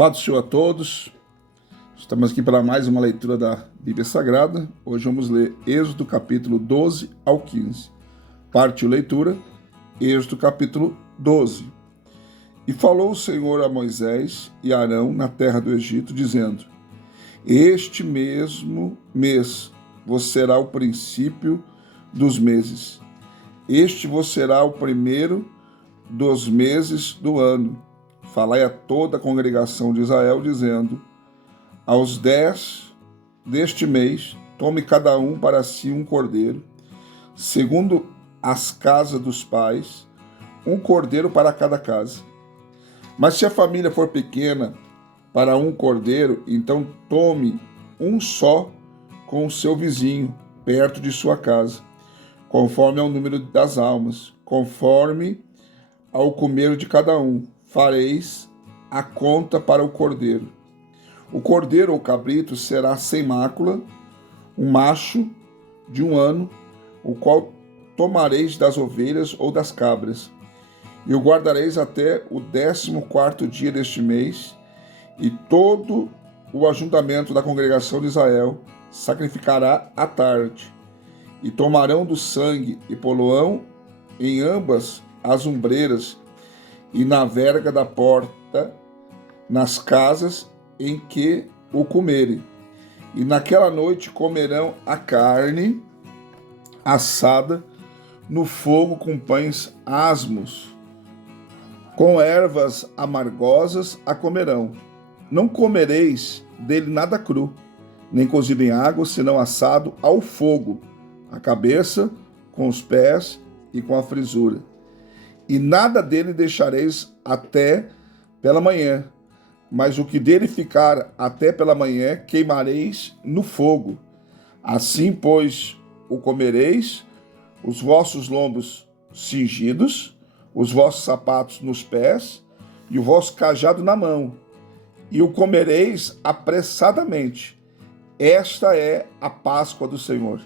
Paz do Senhor a todos. Estamos aqui para mais uma leitura da Bíblia Sagrada. Hoje vamos ler Êxodo capítulo 12 ao 15. Parte leitura, Êxodo capítulo 12. E falou o Senhor a Moisés e a Arão na terra do Egito, dizendo: Este mesmo mês vos será o princípio dos meses. Este vos será o primeiro dos meses do ano. Falai a toda a congregação de Israel, dizendo: Aos 10 deste mês, tome cada um para si um cordeiro, segundo as casas dos pais, um cordeiro para cada casa. Mas se a família for pequena para um cordeiro, então tome um só com o seu vizinho, perto de sua casa, conforme ao número das almas, conforme ao comer de cada um. Fareis a conta para o cordeiro. O cordeiro ou cabrito será sem mácula, um macho de 1 ano, o qual tomareis das ovelhas ou das cabras, e o guardareis até o 14º dia deste mês, e todo o ajuntamento da congregação de Israel sacrificará à tarde, e tomarão do sangue e poloão em ambas as ombreiras e na verga da porta, nas casas em que o comerem. E naquela noite comerão a carne assada no fogo com pães asmos, com ervas amargosas a comerão. Não comereis dele nada cru, nem cozido em água, senão assado ao fogo, a cabeça, com os pés e com a frisura. E nada dele deixareis até pela manhã, mas o que dele ficar até pela manhã queimareis no fogo. Assim, pois, o comereis, os vossos lombos cingidos, os vossos sapatos nos pés e o vosso cajado na mão, e o comereis apressadamente. Esta é a Páscoa do Senhor.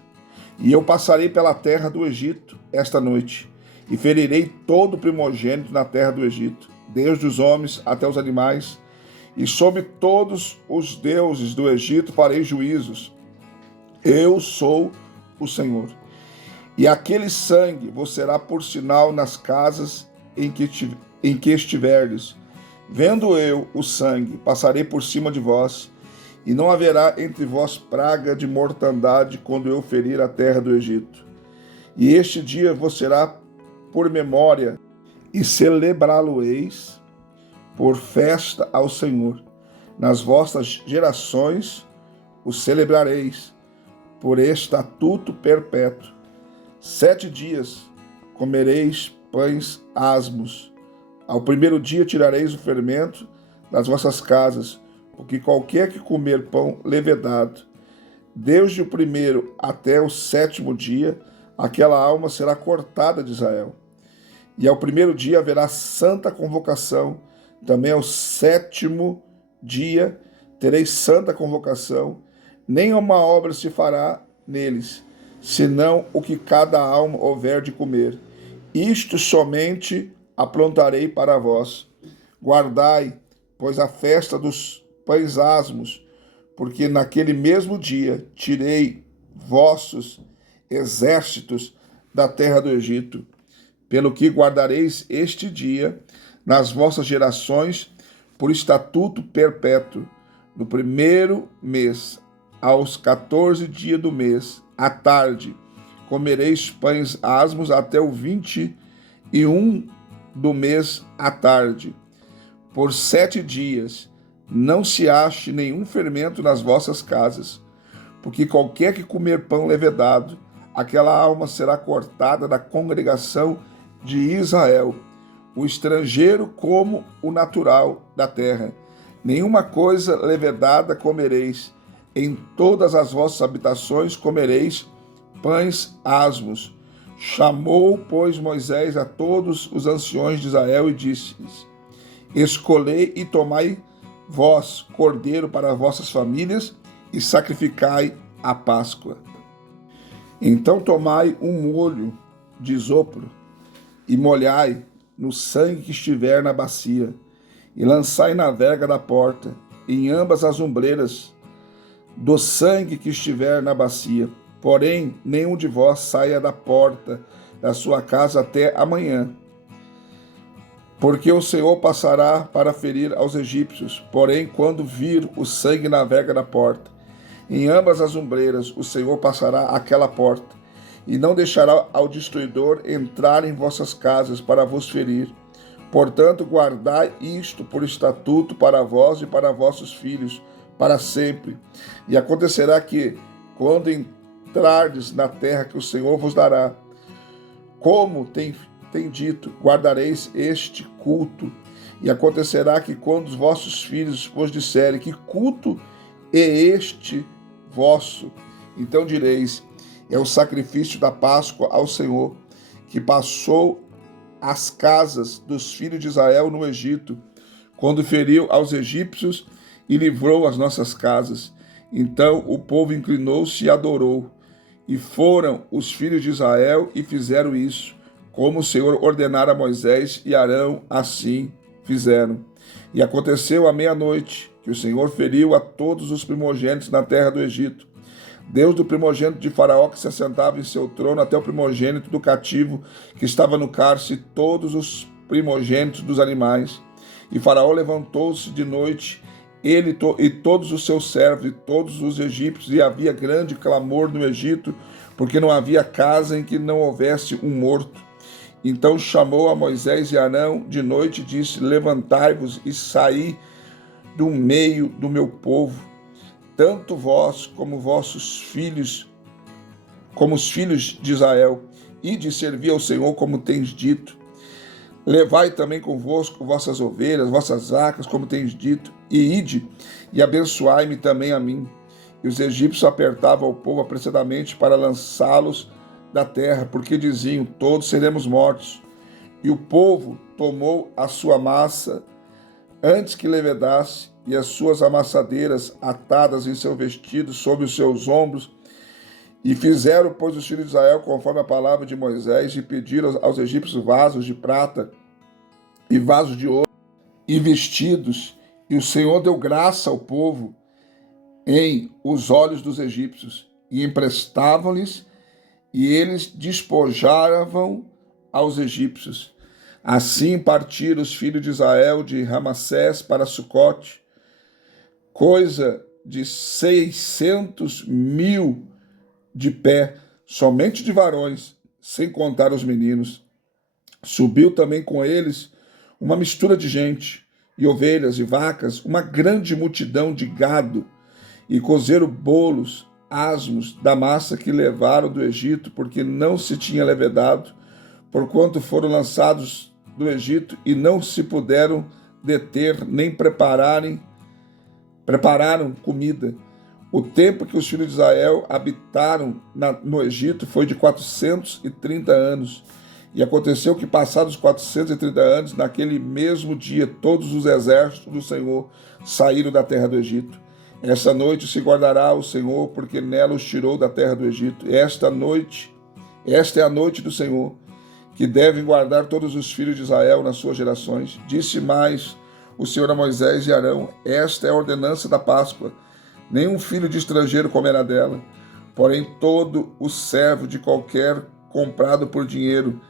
E eu passarei pela terra do Egito esta noite, e ferirei todo o primogênito na terra do Egito, desde os homens até os animais, e sobre todos os deuses do Egito farei juízos. Eu sou o Senhor. E aquele sangue vos será por sinal nas casas em que estiverdes. Vendo eu o sangue, passarei por cima de vós, e não haverá entre vós praga de mortandade quando eu ferir a terra do Egito. E este dia vos será por memória, e celebrá-lo-eis por festa ao Senhor. Nas vossas gerações o celebrareis por estatuto perpétuo. 7 dias comereis pães asmos. Ao primeiro dia tirareis o fermento das vossas casas, porque qualquer que comer pão levedado, desde o primeiro até o 7º dia, aquela alma será cortada de Israel. E ao primeiro dia haverá santa convocação, também ao 7º dia tereis santa convocação, nem uma obra se fará neles, senão o que cada alma houver de comer. Isto somente aprontarei para vós. Guardai, pois, a festa dos pães asmos, porque naquele mesmo dia tirei vossos exércitos da terra do Egito. Pelo que guardareis este dia nas vossas gerações por estatuto perpétuo. No primeiro mês, aos 14 dias do mês, à tarde, comereis pães asmos até o 21 do mês à tarde. Por 7 dias não se ache nenhum fermento nas vossas casas, porque qualquer que comer pão levedado, aquela alma será cortada da congregação de Israel, o estrangeiro como o natural da terra. Nenhuma coisa levedada comereis. Em todas as vossas habitações comereis pães asmos. Chamou, pois, Moisés a todos os anciões de Israel e disse-lhes: Escolhei e tomai vós cordeiro para vossas famílias e sacrificai a Páscoa. Então tomai um molho de isopro e molhai no sangue que estiver na bacia, e lançai na verga da porta, em ambas as ombreiras, do sangue que estiver na bacia. Porém, nenhum de vós saia da porta da sua casa até amanhã, porque o Senhor passará para ferir aos egípcios. Porém, quando vir o sangue na verga da porta, em ambas as ombreiras, o Senhor passará aquela porta, e não deixará ao destruidor entrar em vossas casas para vos ferir. Portanto, guardai isto por estatuto para vós e para vossos filhos, para sempre. E acontecerá que, quando entrardes na terra que o Senhor vos dará, como tem dito, guardareis este culto. E acontecerá que, quando os vossos filhos vos disserem: que culto é este vosso? Então direis: é o sacrifício da Páscoa ao Senhor, que passou as casas dos filhos de Israel no Egito, quando feriu aos egípcios e livrou as nossas casas. Então o povo inclinou-se e adorou. E foram os filhos de Israel e fizeram isso, como o Senhor ordenara a Moisés e Arão, assim fizeram. E aconteceu à meia-noite que o Senhor feriu a todos os primogênitos na terra do Egito, desde o primogênito de Faraó que se assentava em seu trono até o primogênito do cativo que estava no cárcere, todos os primogênitos dos animais. E Faraó levantou-se de noite, ele e todos os seus servos e todos os egípcios, e havia grande clamor no Egito, porque não havia casa em que não houvesse um morto. Então chamou a Moisés e Arão de noite e disse: levantai-vos e saí do meio do meu povo, tanto vós como vossos filhos, como os filhos de Israel, e de servir ao Senhor como tens dito. Levai também convosco vossas ovelhas, vossas vacas, como tens dito, e ide, e abençoai-me também a mim. E os egípcios apertavam o povo apressadamente para lançá-los da terra, porque diziam: todos seremos mortos. E o povo tomou a sua massa antes que levedasse, e as suas amassadeiras atadas em seu vestido sobre os seus ombros, e fizeram, pois, os filhos de Israel conforme a palavra de Moisés, e pediram aos egípcios vasos de prata e vasos de ouro e vestidos, e o Senhor deu graça ao povo em os olhos dos egípcios, e emprestavam-lhes, e eles despojavam aos egípcios. Assim partiram os filhos de Israel de Ramassés para Sucote, coisa de 600.000 de pé, somente de varões, sem contar os meninos. Subiu também com eles uma mistura de gente, e ovelhas e vacas, uma grande multidão de gado, e cozeram bolos, asmos, da massa que levaram do Egito, porque não se tinha levedado, porquanto foram lançados do Egito, e não se puderam deter, nem prepararam comida. O tempo que os filhos de Israel habitaram no Egito foi de 430 anos. E aconteceu que, passados 430 anos, naquele mesmo dia, todos os exércitos do Senhor saíram da terra do Egito. Esta noite se guardará o Senhor, porque nela os tirou da terra do Egito. Esta é a noite do Senhor, que devem guardar todos os filhos de Israel nas suas gerações. Disse mais o Senhor a Moisés e Arão: esta é a ordenança da Páscoa. Nenhum filho de estrangeiro comerá dela, porém todo o servo de qualquer comprado por dinheiro,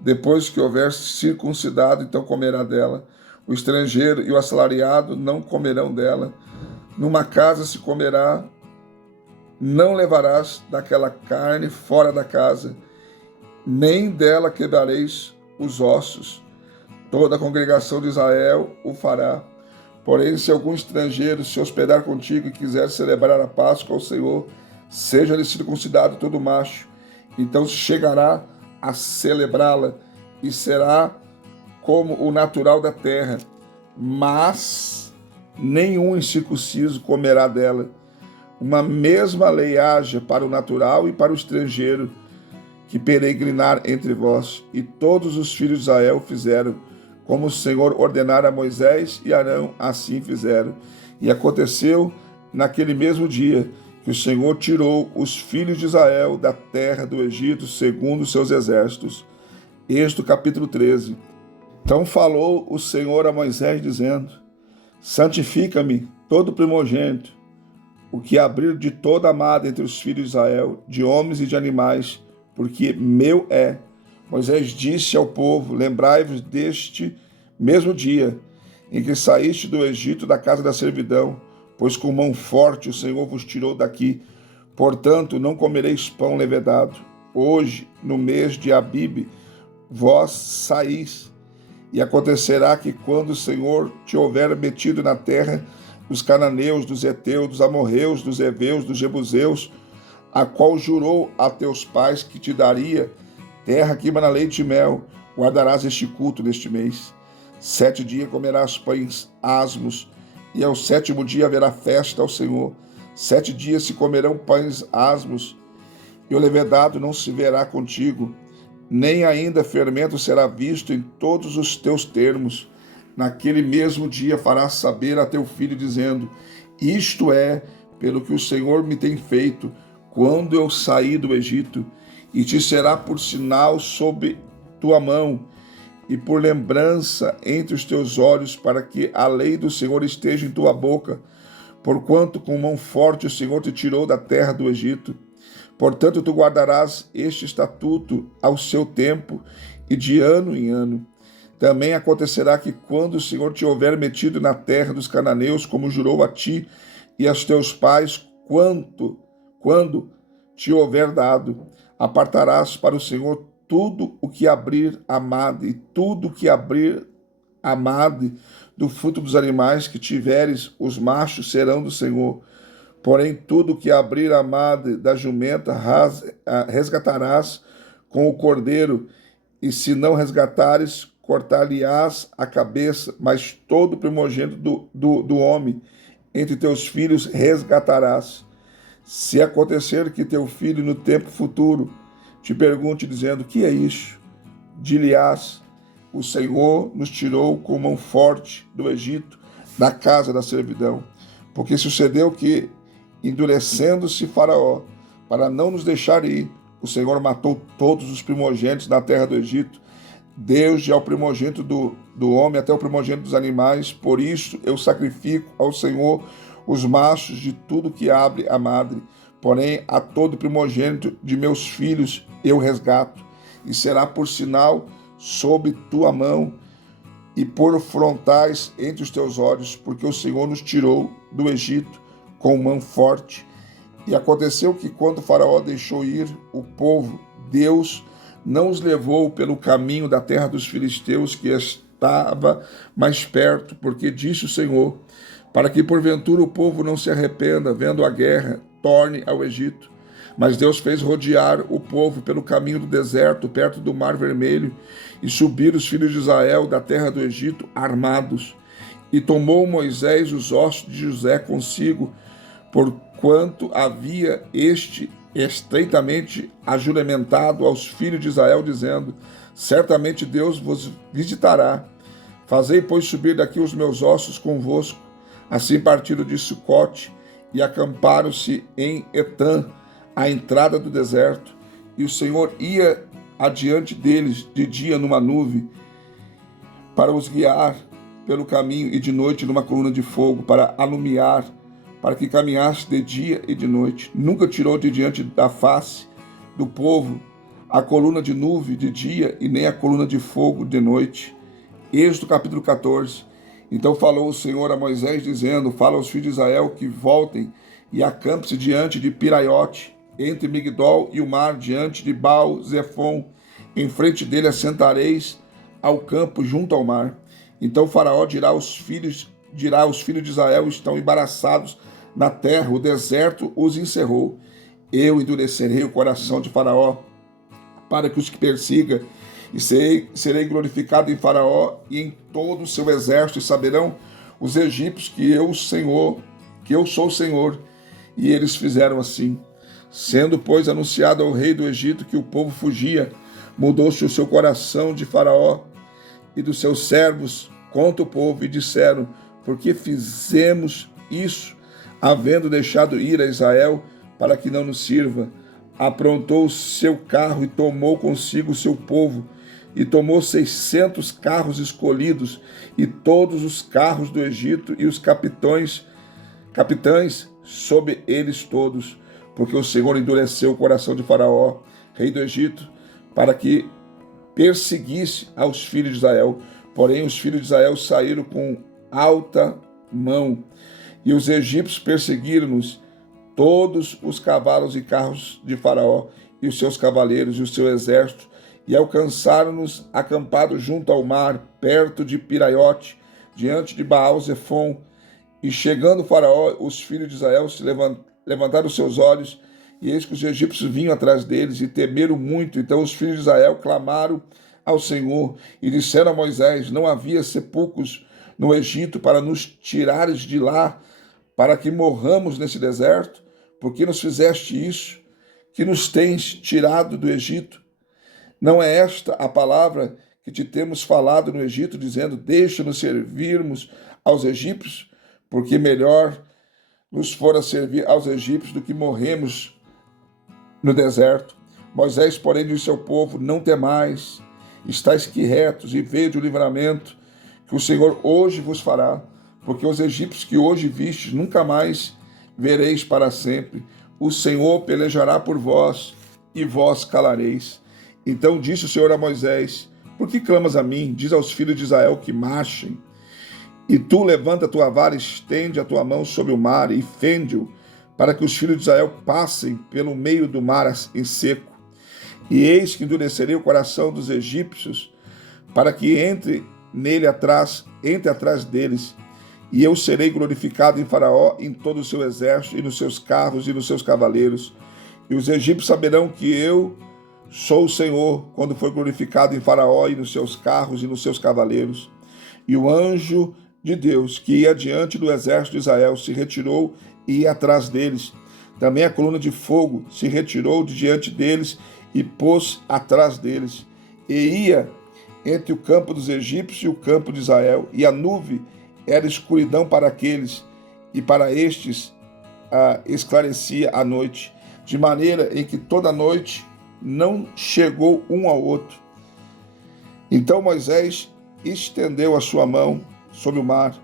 depois que houver circuncidado, então comerá dela. O estrangeiro e o assalariado não comerão dela. Numa casa se comerá, não levarás daquela carne fora da casa, nem dela quebrareis os ossos. Toda a congregação de Israel o fará. Porém, se algum estrangeiro se hospedar contigo e quiser celebrar a Páscoa ao Senhor, seja-lhe circuncidado todo macho, então chegará a celebrá-la, e será como o natural da terra, mas nenhum incircunciso comerá dela. Uma mesma lei haja para o natural e para o estrangeiro que peregrinar entre vós. E todos os filhos de Israel fizeram como o Senhor ordenara a Moisés e Arão, assim fizeram. E aconteceu naquele mesmo dia que o Senhor tirou os filhos de Israel da terra do Egito, segundo os seus exércitos. Êxodo capítulo 13. Então falou o Senhor a Moisés, dizendo: santifica-me todo primogênito, o que abrir de toda a amada entre os filhos de Israel, de homens e de animais, porque meu é. Moisés disse ao povo: lembrai-vos deste mesmo dia em que saíste do Egito, da casa da servidão, pois com mão forte o Senhor vos tirou daqui. Portanto, não comereis pão levedado. Hoje, no mês de Abibe, vós saís. E acontecerá que quando o Senhor te houver metido na terra dos cananeus, dos heteus, dos amorreus, dos heveus, dos jebuseus, a qual jurou a teus pais que te daria, terra que mana leite e mel, guardarás este culto neste mês. 7 dias comerás pães asmos, e ao 7º dia haverá festa ao Senhor. 7 dias se comerão pães asmos, e o levedado não se verá contigo, nem ainda fermento será visto em todos os teus termos. Naquele mesmo dia farás saber a teu filho, dizendo: isto é pelo que o Senhor me tem feito, quando eu saí do Egito, e te será por sinal sob tua mão, e por lembrança entre os teus olhos, para que a lei do Senhor esteja em tua boca, porquanto com mão forte o Senhor te tirou da terra do Egito. Portanto, tu guardarás este estatuto ao seu tempo e de ano em ano. Também acontecerá que quando o Senhor te houver metido na terra dos cananeus, como jurou a ti e aos teus pais, quando te houver dado, apartarás para o Senhor tudo o que abrir a madre, e tudo o que abrir a madre do fruto dos animais que tiveres, os machos serão do Senhor. Porém, tudo que abrir a madre da jumenta resgatarás com o cordeiro, e se não resgatares, cortar-lhe-ás a cabeça, mas todo primogênito do homem entre teus filhos resgatarás. Se acontecer que teu filho no tempo futuro te pergunte, dizendo: que é isso? Dir-lhe-ás: o Senhor nos tirou com mão forte do Egito, da casa da servidão. Porque sucedeu que, endurecendo-se Faraó, para não nos deixar ir, o Senhor matou todos os primogênitos na terra do Egito, desde ao primogênito do homem até o primogênito dos animais. Por isso eu sacrifico ao Senhor os machos de tudo que abre a madre. Porém, a todo primogênito de meus filhos eu resgato, e será por sinal sob tua mão e por frontais entre os teus olhos, porque o Senhor nos tirou do Egito com mão forte. E aconteceu que, quando Faraó deixou ir o povo, Deus não os levou pelo caminho da terra dos filisteus, que estava mais perto, porque disse o Senhor: para que porventura o povo não se arrependa, vendo a guerra, torne ao Egito. Mas Deus fez rodear o povo pelo caminho do deserto, perto do Mar Vermelho, e subir os filhos de Israel da terra do Egito armados. E tomou Moisés os ossos de José consigo, porquanto havia este estreitamente ajuramentado aos filhos de Israel, dizendo: certamente Deus vos visitará. Fazei, pois, subir daqui os meus ossos convosco. Assim partiram de Sucote e acamparam-se em Etã, à entrada do deserto. E o Senhor ia adiante deles de dia numa nuvem, para os guiar pelo caminho, e de noite numa coluna de fogo, para alumiar, para que caminhasse de dia e de noite. Nunca tirou de diante da face do povo a coluna de nuvem de dia e nem a coluna de fogo de noite. Êxodo capítulo 14. Então falou o Senhor a Moisés, dizendo: fala aos filhos de Israel que voltem e acampem-se diante de Piraiote, entre Migdol e o mar, diante de Baal-Zefon. Em frente dele assentareis ao campo junto ao mar. Então Faraó dirá aos filhos de Israel: estão embaraçados na terra, o deserto os encerrou. Eu endurecerei o coração de Faraó, para que os que persiga, e serei glorificado em Faraó e em todo o seu exército, e saberão os egípcios que eu sou o Senhor. E eles fizeram assim. Sendo, pois, anunciado ao rei do Egito que o povo fugia, mudou-se o seu coração de Faraó e dos seus servos contra o povo, e disseram: por que fizemos isso, havendo deixado ir a Israel, para que não nos sirva? Aprontou o seu carro e tomou consigo o seu povo, e tomou 600 carros escolhidos e todos os carros do Egito e os capitães sobre eles todos, porque o Senhor endureceu o coração de Faraó, rei do Egito, para que perseguisse aos filhos de Israel. Porém, os filhos de Israel saíram com alta mão, e os egípcios perseguiram-nos todos os cavalos e carros de Faraó, e os seus cavaleiros e o seu exército, e alcançaram-nos acampados junto ao mar, perto de Piraiote, diante de Baal-Zefon. E chegando Faraó, os filhos de Israel se levantaram os seus olhos, e eis que os egípcios vinham atrás deles, e temeram muito. Então os filhos de Israel clamaram ao Senhor, e disseram a Moisés: não havia sepulcros no Egito para nos tirares de lá, para que morramos nesse deserto? Por que nos fizeste isso, que nos tens tirado do Egito? Não é esta a palavra que te temos falado no Egito, dizendo: deixa-nos servirmos aos egípcios? Porque melhor nos fora servir aos egípcios do que morremos no deserto. Moisés, porém, disse ao povo: não temais, estáis retos e vede o livramento que o Senhor hoje vos fará, porque os egípcios que hoje vistes nunca mais vereis para sempre. O Senhor pelejará por vós e vós calareis. Então disse o Senhor a Moisés: por que clamas a mim? Diz aos filhos de Israel que marchem. E tu levanta a tua vara, estende a tua mão sobre o mar e fende-o, para que os filhos de Israel passem pelo meio do mar em seco. E eis que endurecerei o coração dos egípcios, para que entre atrás deles, e eu serei glorificado em Faraó, em todo o seu exército, e nos seus carros e nos seus cavaleiros. E os egípcios saberão que eu sou o Senhor, quando for glorificado em Faraó, e nos seus carros e nos seus cavaleiros. E o anjo de Deus, que ia diante do exército de Israel, se retirou e ia atrás deles. Também a coluna de fogo se retirou de diante deles e pôs atrás deles. E ia entre o campo dos egípcios e o campo de Israel, e a nuvem era escuridão para aqueles, e para estes esclarecia a noite, de maneira em que toda a noite não chegou um ao outro. Então Moisés estendeu a sua mão sobre o mar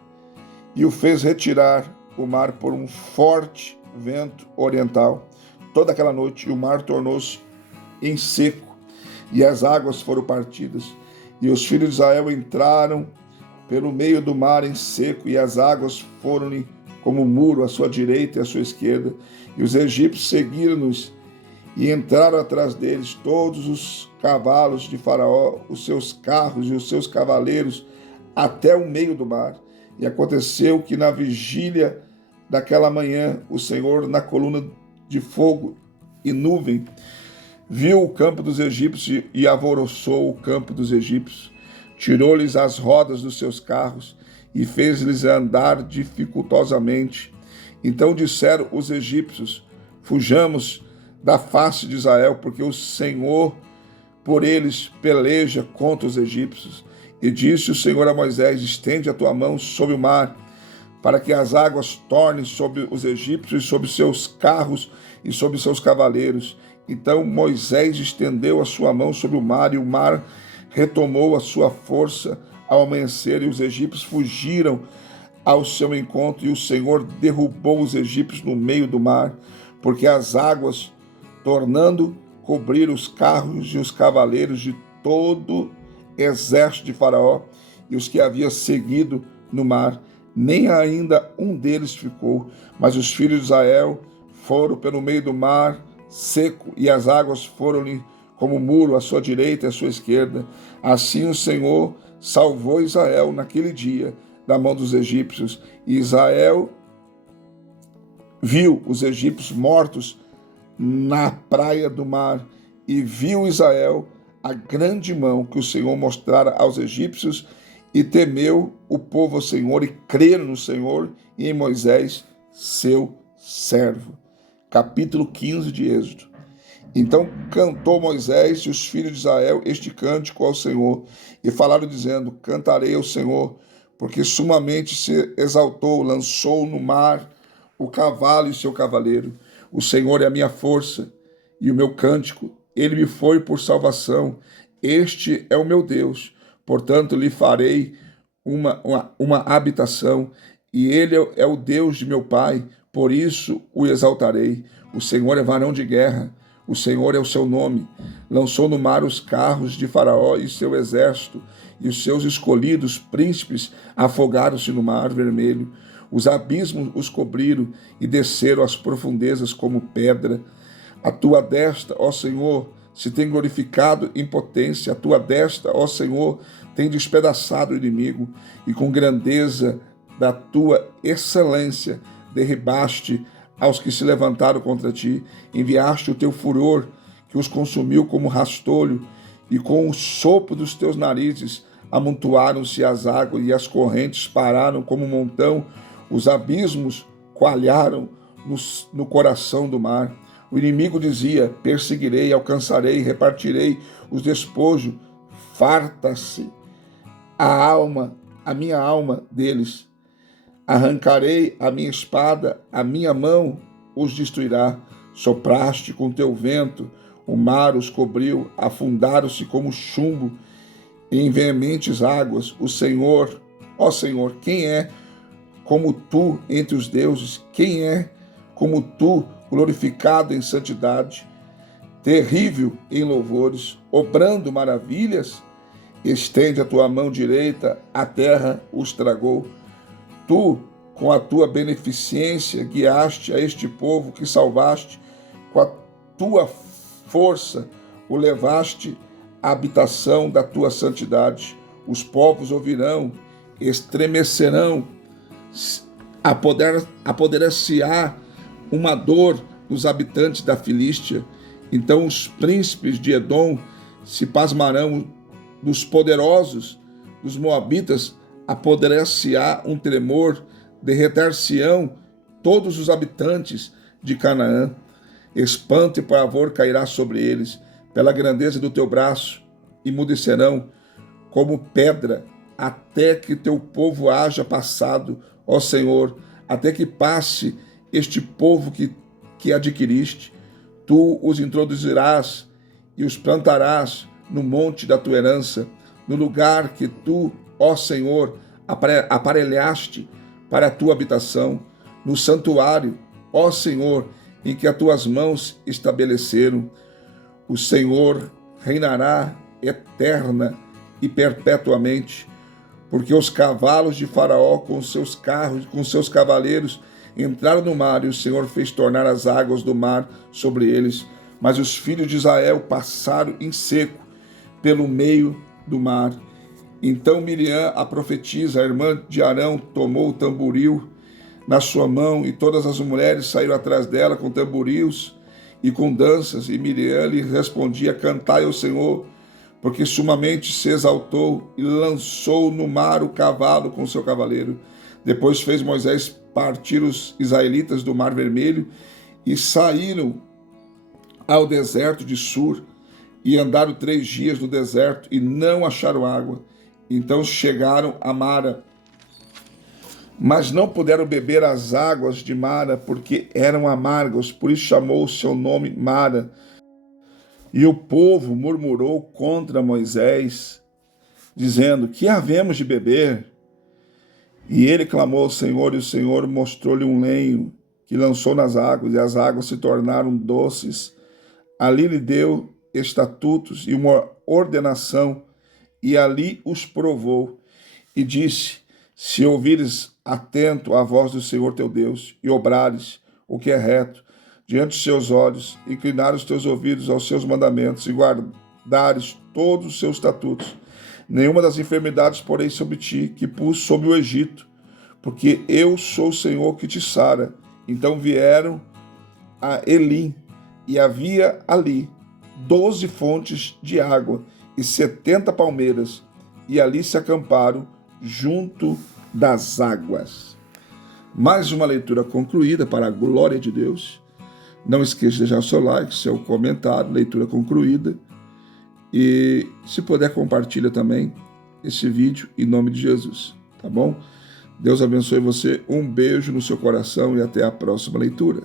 e o fez retirar o mar por um forte vento oriental. Toda aquela noite o mar tornou-se em seco e as águas foram partidas. E os filhos de Israel entraram pelo meio do mar em seco, e as águas foram-lhe como muro à sua direita e à sua esquerda. E os egípcios seguiram-nos e entraram atrás deles todos os cavalos de Faraó, os seus carros e os seus cavaleiros, até o meio do mar. E aconteceu que na vigília daquela manhã, o Senhor, na coluna de fogo e nuvem, viu o campo dos egípcios e alvoroçou o campo dos egípcios, tirou-lhes as rodas dos seus carros e fez-lhes andar dificultosamente. Então disseram os egípcios: fujamos da face de Israel, porque o Senhor por eles peleja contra os egípcios. E disse o Senhor a Moisés: estende a tua mão sobre o mar, para que as águas tornem sobre os egípcios e sobre seus carros e sobre seus cavaleiros. Então Moisés estendeu a sua mão sobre o mar, e o mar retomou a sua força ao amanhecer, e os egípcios fugiram ao seu encontro, e o Senhor derrubou os egípcios no meio do mar, porque as águas, tornando cobrir os carros e os cavaleiros de todo exército de Faraó e os que havia seguido no mar, nem ainda um deles ficou, mas os filhos de Israel foram pelo meio do mar seco, e as águas foram-lhe como muro à sua direita e à sua esquerda. Assim o Senhor salvou Israel naquele dia da mão dos egípcios, e Israel viu os egípcios mortos na praia do mar, e viu Israel a grande mão que o Senhor mostrara aos egípcios, e temeu o povo ao Senhor, e creram no Senhor e em Moisés, seu servo. Capítulo 15 de Êxodo. Então cantou Moisés e os filhos de Israel este cântico ao Senhor, e falaram dizendo: cantarei ao Senhor, porque sumamente se exaltou, lançou no mar o cavalo e seu cavaleiro. O Senhor é a minha força e o meu cântico, ele me foi por salvação. Este é o meu Deus, portanto lhe farei uma habitação, e ele é o Deus de meu pai, por isso o exaltarei. O Senhor é varão de guerra, o Senhor é o seu nome. Lançou no mar os carros de Faraó e seu exército, e os seus escolhidos príncipes afogaram-se no mar vermelho. Os abismos os cobriram e desceram às profundezas como pedra. A tua destra, ó Senhor, se tem glorificado em potência. A tua destra, ó Senhor, tem despedaçado o inimigo, e com grandeza da tua excelência derribaste aos que se levantaram contra ti. Enviaste o teu furor, que os consumiu como rastolho, e com o sopro dos teus narizes amontoaram-se as águas, e as correntes pararam como um montão. Os abismos coalharam no coração do mar. O inimigo dizia: perseguirei, alcançarei, repartirei os despojos. Farta-se a minha alma deles. Arrancarei a minha espada, a minha mão os destruirá. Sopraste com teu vento, o mar os cobriu, afundaram-se como chumbo em veementes águas. O Senhor, ó Senhor, quem é como tu entre os deuses? Quem é como tu, glorificado em santidade, terrível em louvores, obrando maravilhas? Estende a tua mão direita, a terra os tragou. Tu, com a tua beneficência, guiaste a este povo que salvaste, com a tua força o levaste à habitação da tua santidade. Os povos ouvirão, estremecerão, apoderar-se-á uma dor dos habitantes da Filístia. Então os príncipes de Edom se pasmarão, dos poderosos dos moabitas apoderar-se-á um tremor, derreter-se-ão todos os habitantes de Canaã. Espanto e pavor cairá sobre eles, pela grandeza do teu braço, emudecerão como pedra, até que teu povo haja passado, ó Senhor, até que passe este povo que adquiriste. Tu os introduzirás e os plantarás no monte da tua herança, no lugar que tu, ó Senhor, aparelhaste para a tua habitação, no santuário, ó Senhor, em que as tuas mãos estabeleceram. O Senhor reinará eterna e perpetuamente, porque os cavalos de Faraó com seus carros, com seus cavaleiros, entraram no mar, e o Senhor fez tornar as águas do mar sobre eles. Mas os filhos de Israel passaram em seco pelo meio do mar. Então Miriam, a profetisa, a irmã de Arão, tomou o tamboril na sua mão, e todas as mulheres saíram atrás dela com tamborils e com danças. E Miriam lhe respondia: cantai ao Senhor, porque sumamente se exaltou, e lançou no mar o cavalo com seu cavaleiro. Depois fez Moisés partir os israelitas do Mar Vermelho, e saíram ao deserto de Sur, e andaram 3 dias no deserto, e não acharam água. Então chegaram a Mara, mas não puderam beber as águas de Mara, porque eram amargas, por isso chamou o seu nome Mara. E o povo murmurou contra Moisés, dizendo: que havemos de beber? E ele clamou ao Senhor, e o Senhor mostrou-lhe um lenho que lançou nas águas, e as águas se tornaram doces. Ali lhe deu estatutos e uma ordenação, e ali os provou, e disse: se ouvires atento à voz do Senhor teu Deus, e obrares o que é reto diante dos seus olhos, inclinares os teus ouvidos aos seus mandamentos, e guardares todos os seus estatutos, nenhuma das enfermidades porei sobre ti, que pus sobre o Egito, porque eu sou o Senhor que te sara. Então vieram a Elim, e havia ali 12 fontes de água e 70 palmeiras, e ali se acamparam junto das águas. Mais uma leitura concluída para a glória de Deus. Não esqueça de deixar o seu like, seu comentário, leitura concluída. E se puder, compartilha também esse vídeo em nome de Jesus, tá bom? Deus abençoe você, um beijo no seu coração e até a próxima leitura.